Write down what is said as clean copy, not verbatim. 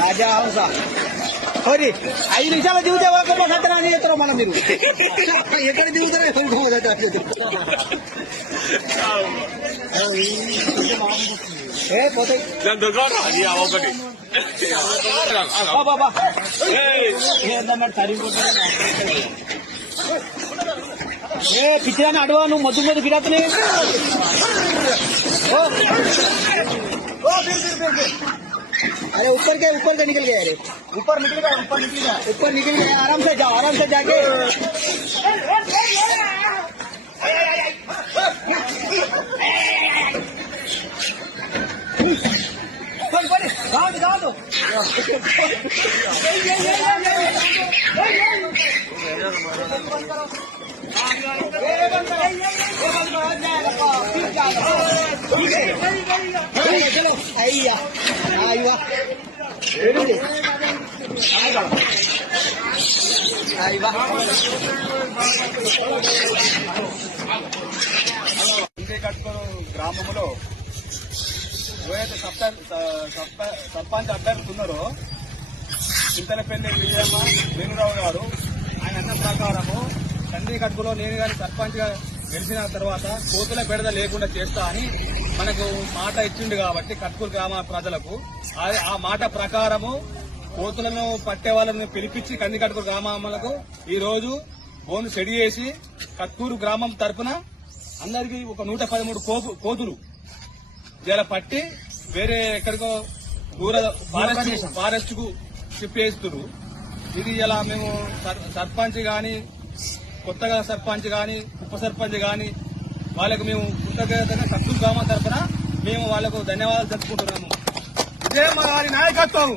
రాజా హౌసా 5 నిమిషాలు దిగుతే ఒక సత్యనారాయణ చేస్తారు మనం మీరు ఎక్కడ దిగుతారో పోతాయి పిచ్చిదాన్ని అడవా నువ్వు మొద్దు మొద్దు గిరాతనే अरे ऊपर के निकल गए अरे ऊपर निकल गया आराम से जाके गाँव चलो आइया आइवा గ్రామంలో ఏవైతే సర్పంచ్ అభ్యర్థులు ఉన్నారో చింతలపల్లి విజయమ్మ వేణురావు గారు ఆయన అన్న ప్రకారము చండీ కట్టుకులో నేను కానీ సర్పంచ్ గా గెలిచిన తర్వాత కోతుల బెడద లేకుండా చేస్తా అని మనకు మాట ఇచ్చిండు కాబట్టి కట్కూరు గ్రామ ప్రజలకు ఆ మాట ప్రకారము కోతులను పట్టే వాళ్ళని పిలిపించి కందికట్కూరు గ్రామాలకు ఈ రోజు బోను సెడి చేసి కట్కూరు గ్రామం తరఫున అందరికీ ఒక 113 కోతులు జల పట్టి వేరే ఎక్కడికో దూర ఫారెస్ట్ కు చెప్పేస్తున్నారు. ఇది ఇలా మేము సర్పంచ్ గాని కొత్తగా సర్పంచ్ గాని ఉప సర్పంచ్ గాని వాళ్ళకు మేము కృతజ్ఞతగా కట్కూరు గ్రామం తరఫున మేము వాళ్ళకు ధన్యవాదాలు తెలుపుకుంటున్నాము. ఇదే మా వారి నాయకత్వం.